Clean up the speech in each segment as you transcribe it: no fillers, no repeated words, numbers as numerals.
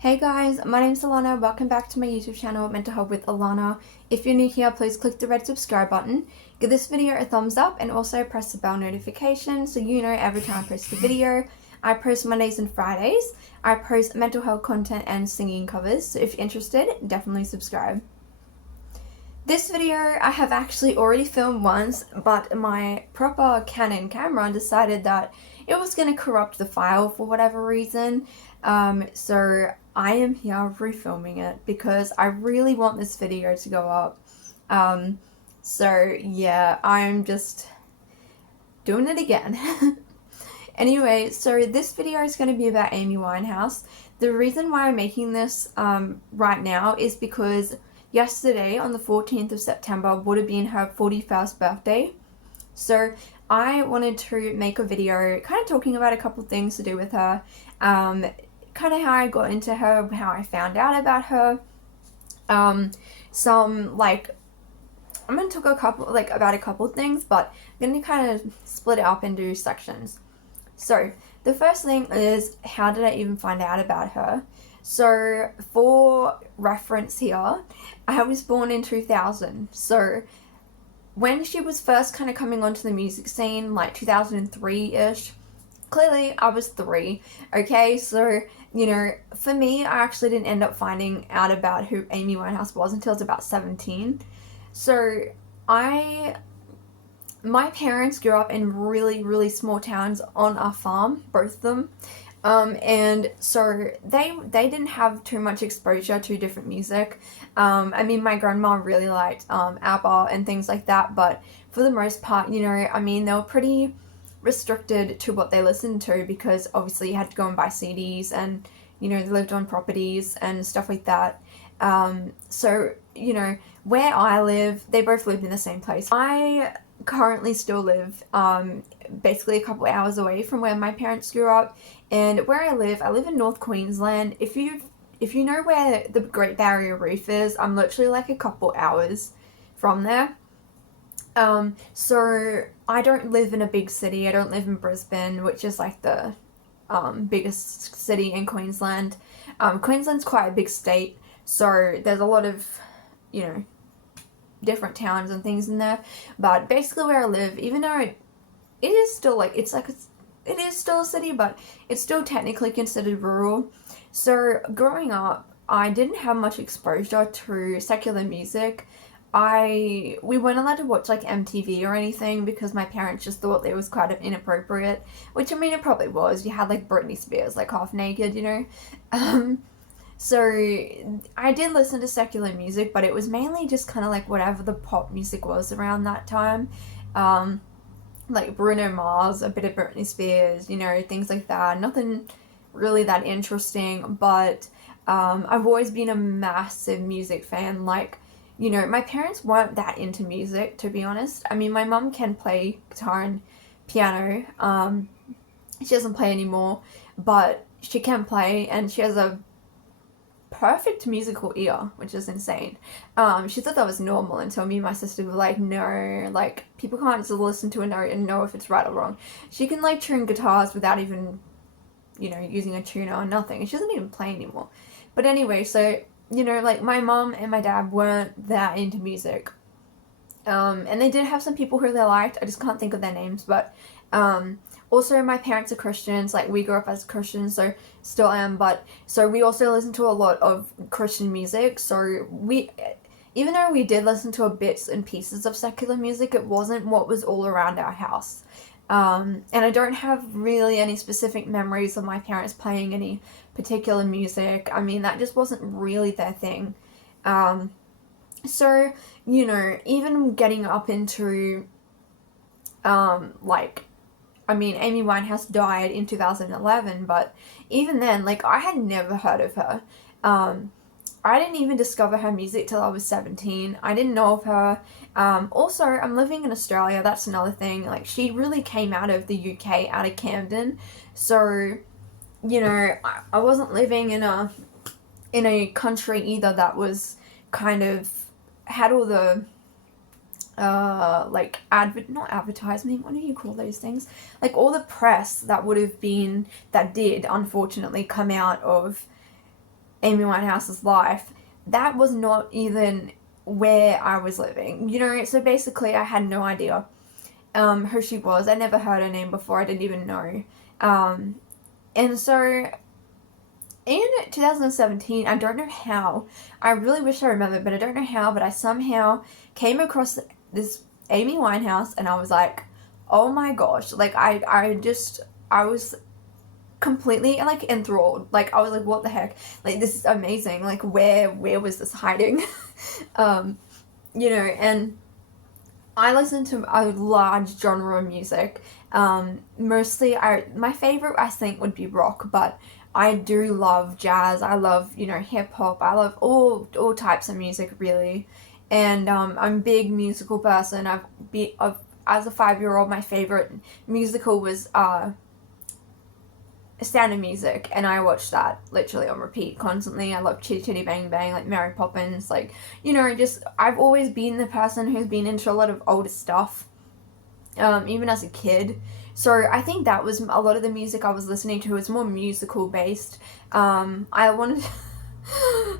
Hey guys, my name's Alana. Welcome back to my YouTube channel, Mental Health with Alana. If you're new here, please click the red subscribe button, give this video a thumbs up, and also press the bell notification so you know every time I post a video. I post Mondays and Fridays. I post mental health content and singing covers, so if you're interested, definitely subscribe. This video I have actually already filmed once, but my proper Canon camera decided that it was going to corrupt the file for whatever reason. So I am here refilming it because I really want this video to go up. So yeah, I'm just doing it again. Anyway, so this video is going to be about Amy Winehouse. The reason why I'm making this right now is because yesterday, on the 14th of September, would have been her 41st birthday. So I wanted to make a video kind of talking about a couple things to do with her, kind of how I got into her, how I found out about her, I'm going to talk about a couple things, but I'm going to kind of split it up into sections. So the first thing is, how did I even find out about her? So for reference here, I was born in 2000. So when she was first kind of coming onto the music scene, like 2003-ish, clearly I was 3, okay? So, you know, for me, I actually didn't end up finding out about who Amy Winehouse was until I was about 17. So my parents grew up in really, really small towns on a farm, both of them. And so they didn't have too much exposure to different music. I mean, my grandma really liked ABBA and things like that, but for the most part, you know, I mean, they were pretty restricted to what they listened to because obviously you had to go and buy CDs and, you know, they lived on properties and stuff like that. So, you know, where I live, they both lived in the same place. I currently still live basically a couple hours away from where my parents grew up, and where I live in North Queensland. If you know where the Great Barrier Reef is, I'm literally like a couple hours from there. So I don't live in a big city. I don't live in Brisbane, which is like the biggest city in Queensland. Queensland's quite a big state, so there's a lot of, you know, different towns and things in there. But basically where I live, even though it is still like, it is still a city, but it's still technically considered rural. So growing up, I didn't have much exposure to secular music. We weren't allowed to watch like MTV or anything because my parents just thought it was quite inappropriate, which I mean it probably was. You had like Britney Spears like half naked, you know. So I did listen to secular music, but it was mainly just kind of like whatever the pop music was around that time. Like Bruno Mars, a bit of Britney Spears, you know, things like that. Nothing really that interesting, but I've always been a massive music fan. Like, you know, my parents weren't that into music, to be honest. I mean, my mum can play guitar and piano. She doesn't play anymore, but she can play, and she has a perfect musical ear, which is insane. She thought that was normal until me and my sister were like, no, like, people can't just listen to a note and know if it's right or wrong. She can, like, tune guitars without even, you know, using a tuner or nothing. She doesn't even play anymore. But anyway, so, you know, like, my mom and my dad weren't that into music. And they did have some people who they liked. I just can't think of their names, but, also, my parents are Christians, like, we grew up as Christians, so still am, but, so we also listen to a lot of Christian music, so even though we did listen to bits and pieces of secular music, it wasn't what was all around our house. And I don't have really any specific memories of my parents playing any particular music. I mean, that just wasn't really their thing. So, you know, even getting up into, I mean, Amy Winehouse died in 2011, but even then, like, I had never heard of her. I didn't even discover her music till I was 17. I didn't know of her. Also, I'm living in Australia, that's another thing. Like, she really came out of the UK, out of Camden. So, you know, I wasn't living in a country either that was kind of, had all the like not advertisement, what do you call those things? Like all the press that would have been, that did unfortunately come out of Amy Winehouse's life, that was not even where I was living, you know. So basically I had no idea who she was. I never heard her name before. I didn't even know. And so in 2017, I don't know how, I really wish I remembered, but I don't know how, but I somehow came across this Amy Winehouse, and I was like, oh my gosh, like, I was completely, like, enthralled. Like, I was like, what the heck? Like, this is amazing. Like, where was this hiding? You know, and I listen to a large genre of music. Mostly, my favorite, I think, would be rock, but I do love jazz. I love, you know, hip hop. I love all types of music, really. And I'm a big musical person. As a 5-year-old, my favorite musical was Sound of Music, and I watched that literally on repeat constantly. I love Chitty Chitty Bang Bang, like Mary Poppins, like, you know, just, I've always been the person who's been into a lot of older stuff, even as a kid. So I think that was a lot of the music I was listening to was more musical based. I wanted,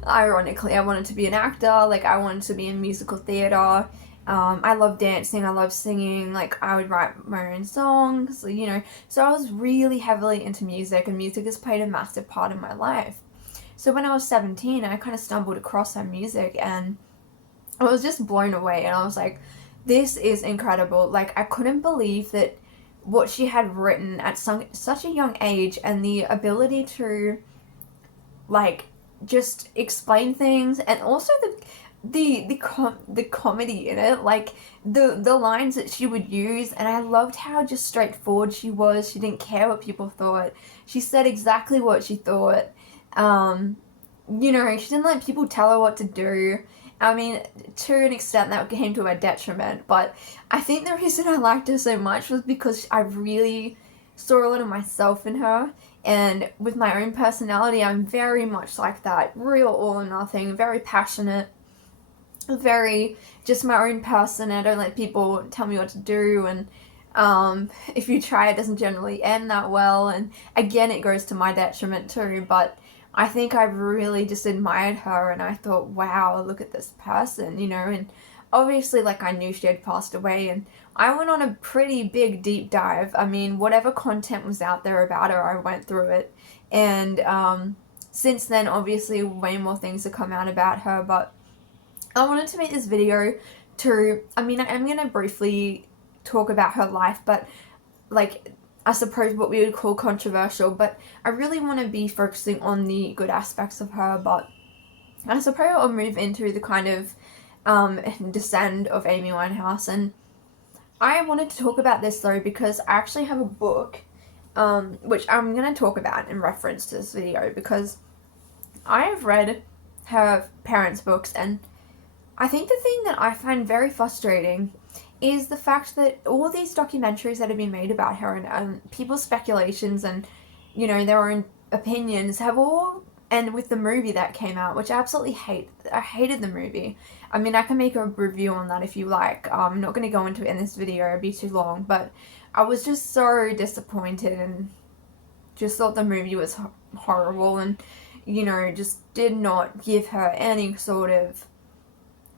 ironically, I wanted to be an actor, like, I wanted to be in musical theatre. I love dancing, I love singing, like, I would write my own songs, you know, so I was really heavily into music, and music has played a massive part in my life. So when I was 17, I kind of stumbled across her music, and I was just blown away, and I was like, this is incredible. Like, I couldn't believe that what she had written at such a young age, and the ability to, like, just explain things, and also the comedy in it, like the lines that she would use. And I loved how just straightforward she was. She didn't care what people thought. She said exactly what she thought. You know, she didn't let people tell her what to do. I mean, to an extent that came to her detriment, but I think the reason I liked her so much was because I really saw a lot of myself in her. And with my own personality, I'm very much like that, real all or nothing, very passionate, very just my own person. I don't let people tell me what to do, and if you try, it doesn't generally end that well, and again, it goes to my detriment too. But I think I really just admired her, and I thought, wow, look at this person, you know. And obviously, like, I knew she had passed away, and I went on a pretty big deep dive. I mean, whatever content was out there about her, I went through it. And since then, obviously, way more things have come out about her, but I wanted to make this video to, I mean, I'm going to briefly talk about her life, but, like, I suppose what we would call controversial, but I really want to be focusing on the good aspects of her. But I suppose I'll move into the kind of descent of Amy Winehouse. And I wanted to talk about this, though, because I actually have a book, which I'm going to talk about in reference to this video, because I have read her parents' books, and I think the thing that I find very frustrating is the fact that all these documentaries that have been made about her, and people's speculations and, you know, their own opinions have all, and with the movie that came out, which I absolutely hate. I hated the movie. I mean, I can make a review on that if you like. I'm not going to go into it in this video, it'd be too long, but I was just so disappointed and just thought the movie was horrible, and, you know, just did not give her any sort of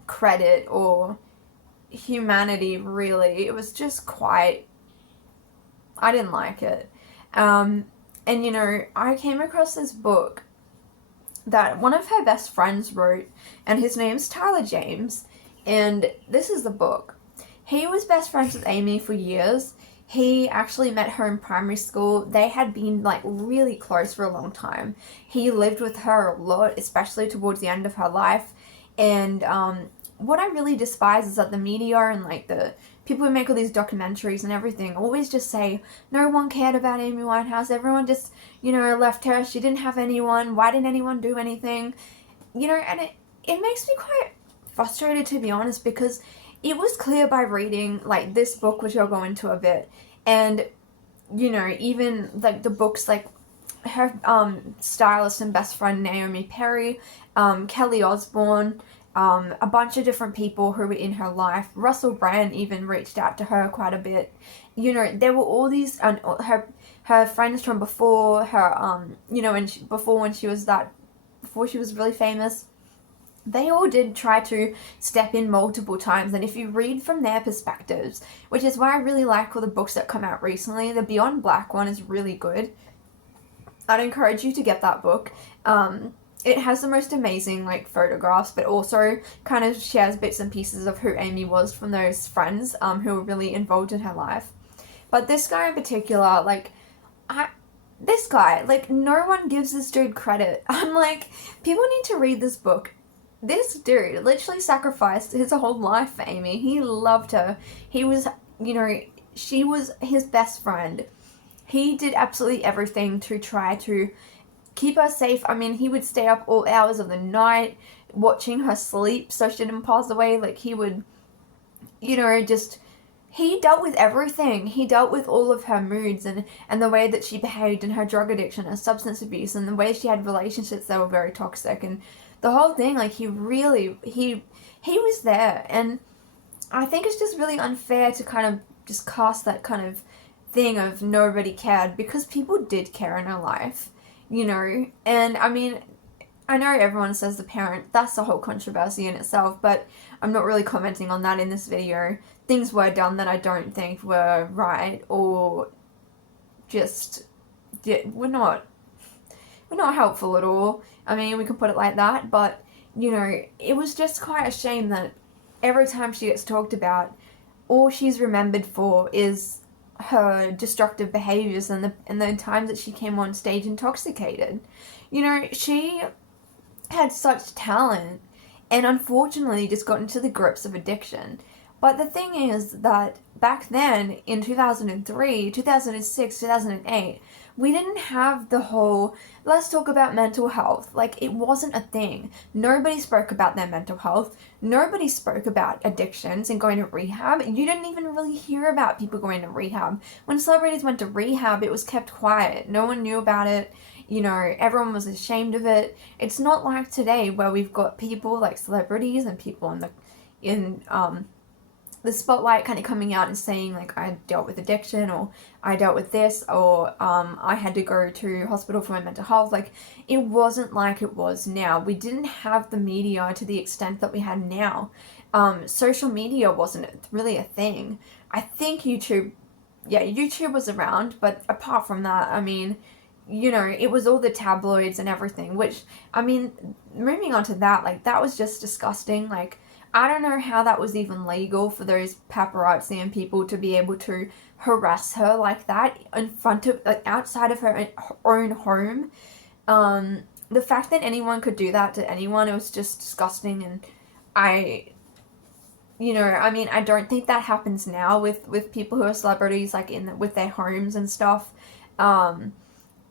credit or humanity, really. It was just quite, I didn't like it. And, you know, I came across this book that one of her best friends wrote, and his name's Tyler James, and this is the book. He was best friends with Amy for years. He actually met her in primary school. They had been, like, really close for a long time. He lived with her a lot, especially towards the end of her life. And what I really despise is that the media and, like, the people who make all these documentaries and everything always just say, no one cared about Amy Winehouse, everyone just, you know, left her, she didn't have anyone, why didn't anyone do anything? You know, and it makes me quite frustrated, to be honest, because it was clear by reading, like, this book, which I'll go into a bit, and, you know, even, like, the books, like, her stylist and best friend Naomi Perry, Kelly Osbourne, a bunch of different people who were in her life. Russell Brand even reached out to her quite a bit. You know, there were all these, her friends from before, her, you know, before when she was that before she was really famous, they all did try to step in multiple times. And if you read from their perspectives, which is why I really like all the books that come out recently, the Beyond Black one is really good. I'd encourage you to get that book. It has the most amazing like photographs, but also kind of shares bits and pieces of who Amy was from those friends who were really involved in her life. But this guy in particular, like, this guy, like, no one gives this dude credit. I'm like, people need to read this book. This dude literally sacrificed his whole life for Amy. He loved her. He was, you know, she was his best friend. He did absolutely everything to try to keep her safe. I mean, he would stay up all hours of the night watching her sleep so she didn't pass away. Like, he would, you know, just, he dealt with everything. He dealt with all of her moods and the way that she behaved and her drug addiction, her substance abuse, and the way she had relationships that were very toxic, and the whole thing. Like, he really, he was there. And I think it's just really unfair to kind of just cast that kind of thing of nobody cared, because people did care in her life, you know. And I mean, I know everyone says the parent, that's the whole controversy in itself, but I'm not really commenting on that in this video. Things were done that I don't think were right, or just were not helpful at all. I mean, we can put it like that, but, you know, it was just quite a shame that every time she gets talked about, all she's remembered for is her destructive behaviors and the times that she came on stage intoxicated. You know, she had such talent and unfortunately just got into the grips of addiction. But the thing is that back then, in 2003, 2006, 2008, we didn't have the whole, let's talk about mental health. Like, it wasn't a thing. Nobody spoke about their mental health. Nobody spoke about addictions and going to rehab. You didn't even really hear about people going to rehab. When celebrities went to rehab, it was kept quiet. No one knew about it. You know, everyone was ashamed of it. It's not like today where we've got people like celebrities and people in the spotlight kind of coming out and saying, like, I dealt with addiction, or I dealt with this, or I had to go to hospital for my mental health. Like, it wasn't like it was now. We didn't have the media to the extent that we had now. Social media wasn't really a thing. I think YouTube was around, but apart from that, I mean, you know, it was all the tabloids and everything, which, I mean, moving on to that, like, that was just disgusting. Like, I don't know how that was even legal for those paparazzi and people to be able to harass her like that in front of, like, outside of her own home. The fact that anyone could do that to anyone, it was just disgusting. And I don't think that happens now with people who are celebrities, like, with their homes and stuff.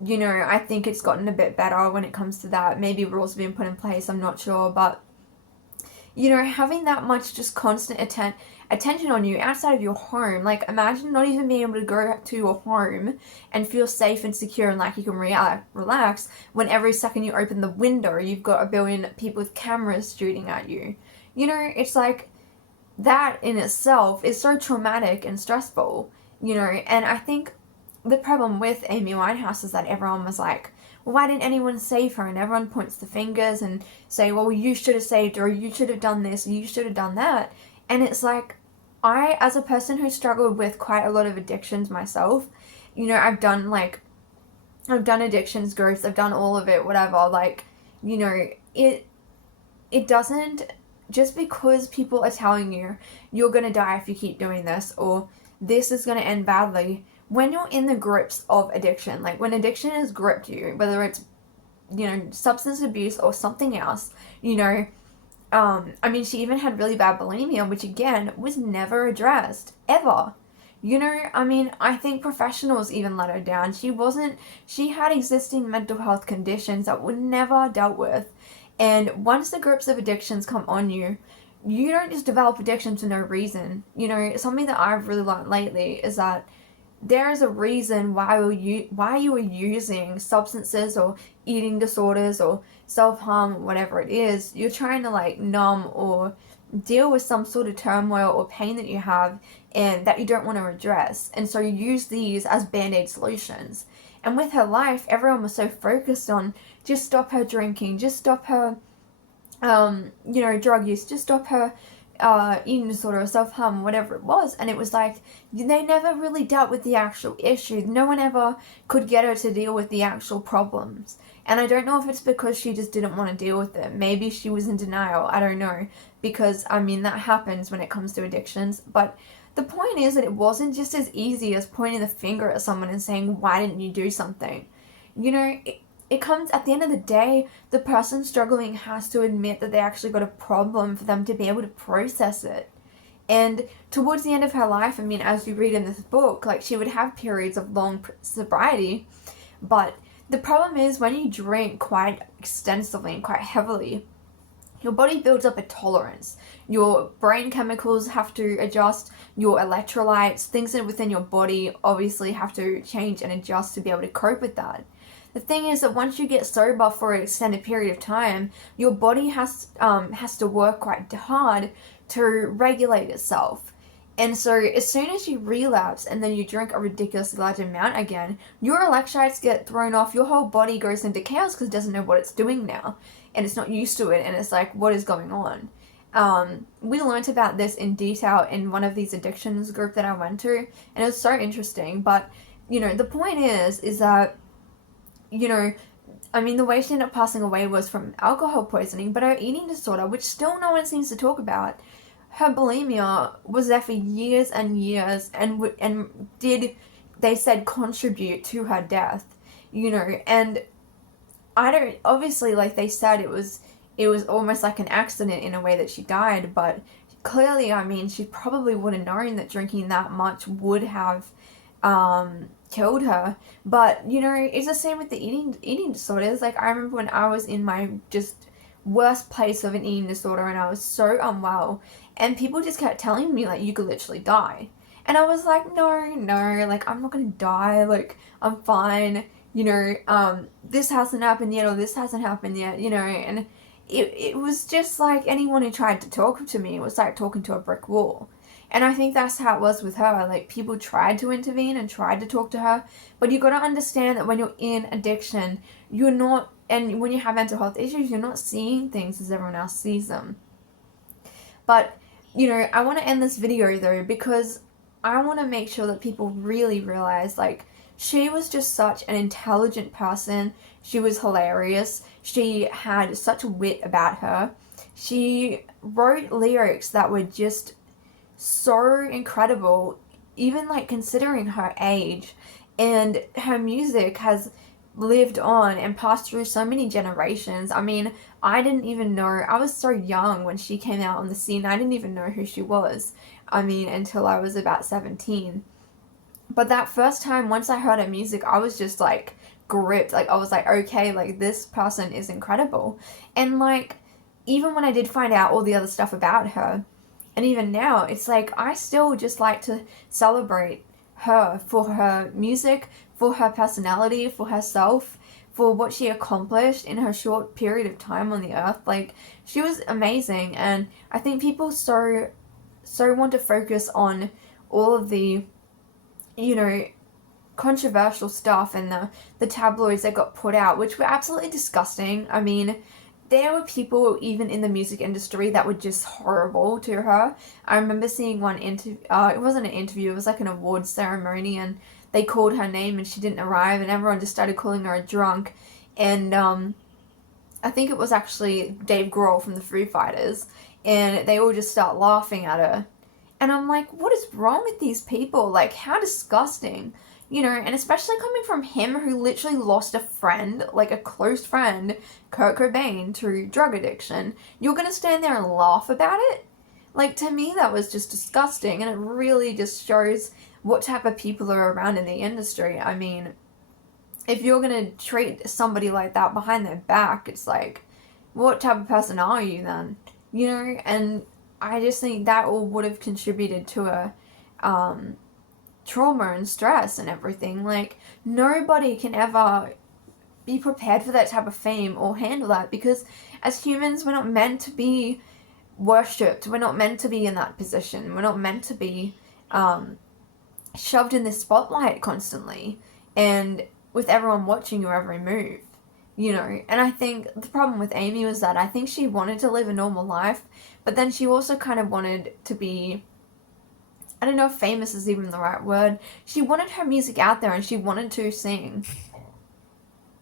You know, I think it's gotten a bit better when it comes to that. Maybe rules have been put in place, I'm not sure, but, you know, having that much just constant attention on you outside of your home, like, imagine not even being able to go to your home and feel safe and secure and like you can relax when every second you open the window you've got a billion people with cameras shooting at you. You know, it's like, that in itself is so traumatic and stressful, you know. And I think the problem with Amy Winehouse is that everyone was like, well, why didn't anyone save her? And everyone points the fingers and say, well, you should have saved her, or you should have done this, you should have done that. And it's like, I, as a person who struggled with quite a lot of addictions myself, you know, I've done addictions groups, I've done all of it, whatever, like, you know, it doesn't, just because people are telling you, you're gonna die if you keep doing this, or this is gonna end badly, when you're in the grips of addiction, like when addiction has gripped you, whether it's, you know, substance abuse or something else, you know, I mean, she even had really bad bulimia, which again was never addressed, ever. You know, I mean, I think professionals even let her down. She had existing mental health conditions that were never dealt with. And once the grips of addictions come on you, you don't just develop addiction for no reason. You know, something that I've really learned lately is that there is a reason why you are using substances or eating disorders or self-harm or whatever it is. You're trying to, like, numb or deal with some sort of turmoil or pain that you have and that you don't want to address. And so you use these as band-aid solutions. And with her life, everyone was so focused on just stop her drinking, just stop her, drug use, just stop her eating disorder or self-harm, whatever it was. And it was like, they never really dealt with the actual issue. No one ever could get her to deal with the actual problems. And I don't know if it's because she just didn't want to deal with it. Maybe she was in denial. I don't know. Because, I mean, that happens when it comes to addictions. But the point is that it wasn't just as easy as pointing the finger at someone and saying, why didn't you do something? You know, it comes at the end of the day, the person struggling has to admit that they actually got a problem for them to be able to process it. And towards the end of her life, I mean, as you read in this book, like, she would have periods of long sobriety, but the problem is when you drink quite extensively and quite heavily, your body builds up a tolerance. Your brain chemicals have to adjust, your electrolytes, things within your body obviously have to change and adjust to be able to cope with that. The thing is that once you get sober for an extended period of time, your body has to work quite hard to regulate itself. And so as soon as you relapse and then you drink a ridiculously large amount again, your electrolytes get thrown off, your whole body goes into chaos because it doesn't know what it's doing now. And it's not used to it, and it's like, what is going on? We learned about this in detail in one of these addictions group that I went to, and it was so interesting. But, the point is that, I mean, the way she ended up passing away was from alcohol poisoning, but her eating disorder, which still no one seems to talk about, her bulimia was there for years and years, and did, they said, contribute to her death, and I don't, obviously, like they said, it was almost like an accident in a way that she died, but clearly, I mean, she probably would have known that drinking that much would have killed her. But, it's the same with the eating disorders. Like, I remember when I was in my just worst place of an eating disorder and I was so unwell, and people just kept telling me, like, you could literally die. And I was like, no, like, I'm not gonna die, like, I'm fine. This hasn't happened yet, or this hasn't happened yet, and it was just like anyone who tried to talk to me, it was like talking to a brick wall. And I think that's how it was with her. Like, people tried to intervene and tried to talk to her, but you got to understand that when you're in addiction, you're not, and when you have mental health issues, you're not seeing things as everyone else sees them. But, I want to end this video though, because I want to make sure that people really realize, like, she was just such an intelligent person. She was hilarious. She had such wit about her. She wrote lyrics that were just so incredible, even like considering her age. And her music has lived on and passed through so many generations. I mean, I didn't even know, I was so young when she came out on the scene. I didn't even know who she was. I mean, until I was about 17. But that first time, once I heard her music, I was just like gripped. Like, I was like, okay, like, this person is incredible. And like, even when I did find out all the other stuff about her, and even now, it's like, I still just like to celebrate her for her music, for her personality, for herself, for what she accomplished in her short period of time on the earth. Like, she was amazing. And I think people so want to focus on all of the controversial stuff and the tabloids that got put out, which were absolutely disgusting. I mean, there were people even in the music industry that were just horrible to her. I remember seeing one interview, it wasn't an interview, it was like an awards ceremony, and they called her name and she didn't arrive, and everyone just started calling her a drunk. And I think it was actually Dave Grohl from the Foo Fighters, and they all just start laughing at her. And I'm like, what is wrong with these people? Like, how disgusting. And especially coming from him, who literally lost a friend, like a close friend, Kurt Cobain, to drug addiction. You're gonna stand there and laugh about it? Like, to me, that was just disgusting, and it really just shows what type of people are around in the industry. I mean, if you're gonna treat somebody like that behind their back, it's like, what type of person are you then? And I just think that all would have contributed to a trauma and stress and everything. Like, nobody can ever be prepared for that type of fame or handle that, because as humans, we're not meant to be worshipped. We're not meant to be in that position. We're not meant to be shoved in this spotlight constantly and with everyone watching your every move. you know. And I think the problem with Amy was that I think she wanted to live a normal life, but then she also kind of wanted to be, I don't know if famous is even the right word. She wanted her music out there and she wanted to sing.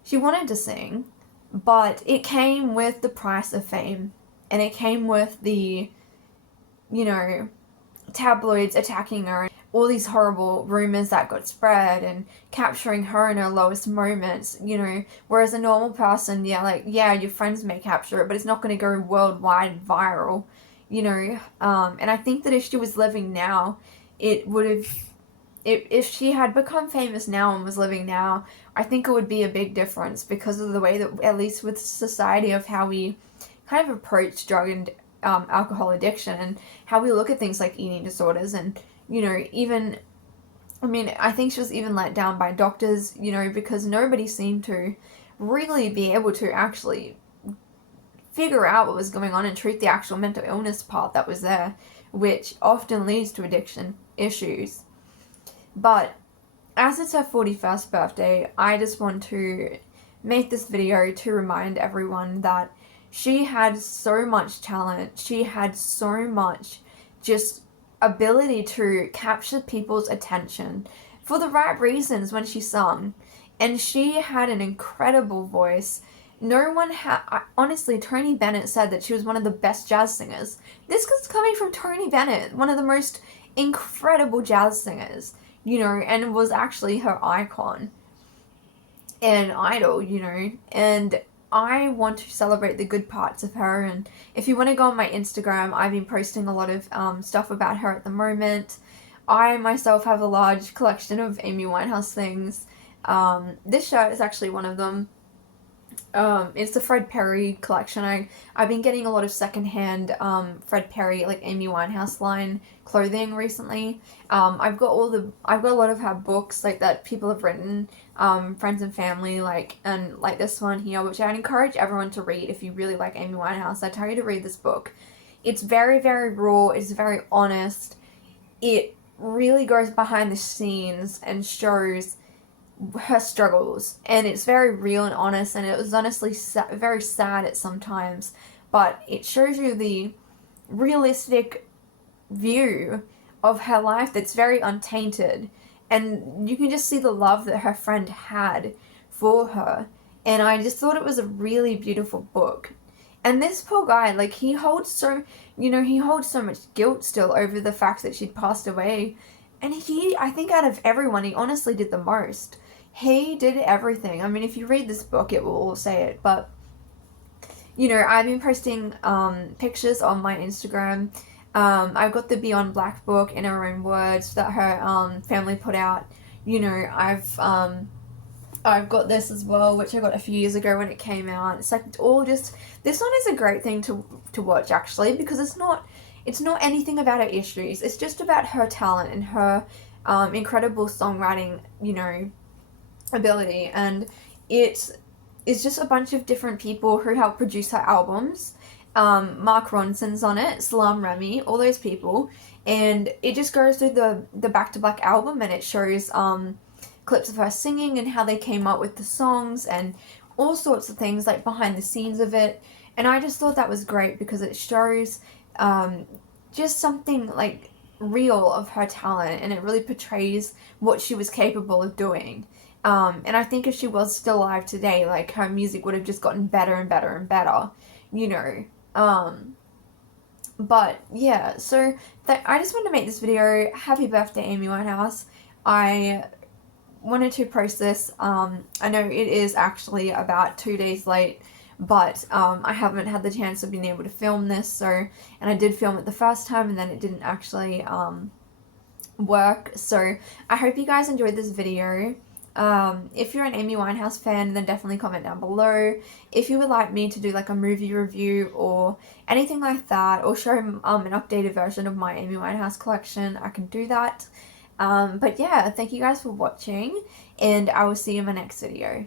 She wanted to sing, but it came with the price of fame. And it came with the, you know, tabloids attacking her, all these horrible rumors that got spread and capturing her in her lowest moments, you know, whereas a normal person, yeah, your friends may capture it, but it's not going to go worldwide viral, you know. And I think that if she was living now, it would have, if she had become famous now and was living now, I think it would be a big difference because of the way that, at least with society, of how we kind of approach drug and alcohol addiction and how we look at things like eating disorders. And, you know, even, I mean, I think she was even let down by doctors, you know, because nobody seemed to really be able to actually figure out what was going on and treat the actual mental illness part that was there, which often leads to addiction issues. But as it's her 41st birthday, I just want to make this video to remind everyone that she had so much talent. She had so much just ability to capture people's attention for the right reasons when she sung. And she had an incredible voice. No one had, honestly, Tony Bennett said that she was one of the best jazz singers. This is coming from Tony Bennett, one of the most incredible jazz singers, you know, and was actually her icon and idol, you know. And I want to celebrate the good parts of her. And if you want to go on my Instagram, I've been posting a lot of stuff about her at the moment. I myself have a large collection of Amy Winehouse things. This shirt is actually one of them. It's the Fred Perry collection. I've been getting a lot of secondhand Fred Perry, like Amy Winehouse line clothing recently. I've got a lot of her books like that people have written, friends and family, and this one here, which I'd encourage everyone to read if you really like Amy Winehouse. I tell you to read this book. It's very, very raw. It's very honest. It really goes behind the scenes and shows her struggles, and it's very real and honest, and it was honestly very sad at sometimes, but it shows you the realistic view of her life that's very untainted, and you can just see the love that her friend had for her. And I just thought it was a really beautiful book. And this poor guy, like, he holds so much guilt still over the fact that she'd passed away. And I think out of everyone, he honestly did the most. He did everything. I mean, if you read this book, it will all say it. But, you know, I've been posting pictures on my Instagram. I've got the Beyond Black book in her own words that her family put out. You know, I've got this as well, which I got a few years ago when it came out. It's like all just, this one is a great thing to watch, actually, because it's not anything about her issues. It's just about her talent and her incredible songwriting, you know, ability. And it is just a bunch of different people who help produce her albums. Mark Ronson's on it, Salam Remy, all those people. And it just goes through the Back to Black album, and it shows clips of her singing and how they came up with the songs and all sorts of things, like behind the scenes of it. And I just thought that was great because it shows just something like real of her talent, and it really portrays what she was capable of doing. And I think if she was still alive today, like, her music would have just gotten better and better and better, you know. But yeah, so I just wanted to make this video. Happy birthday, Amy Winehouse. I wanted to post this. I know it is actually about 2 days late, but I haven't had the chance of being able to film this, and I did film it the first time and then it didn't actually work. So I hope you guys enjoyed this video. If you're an Amy Winehouse fan, then definitely comment down below. If you would like me to do like a movie review or anything like that, or show an updated version of my Amy Winehouse collection, I can do that. But yeah, thank you guys for watching, and I will see you in my next video.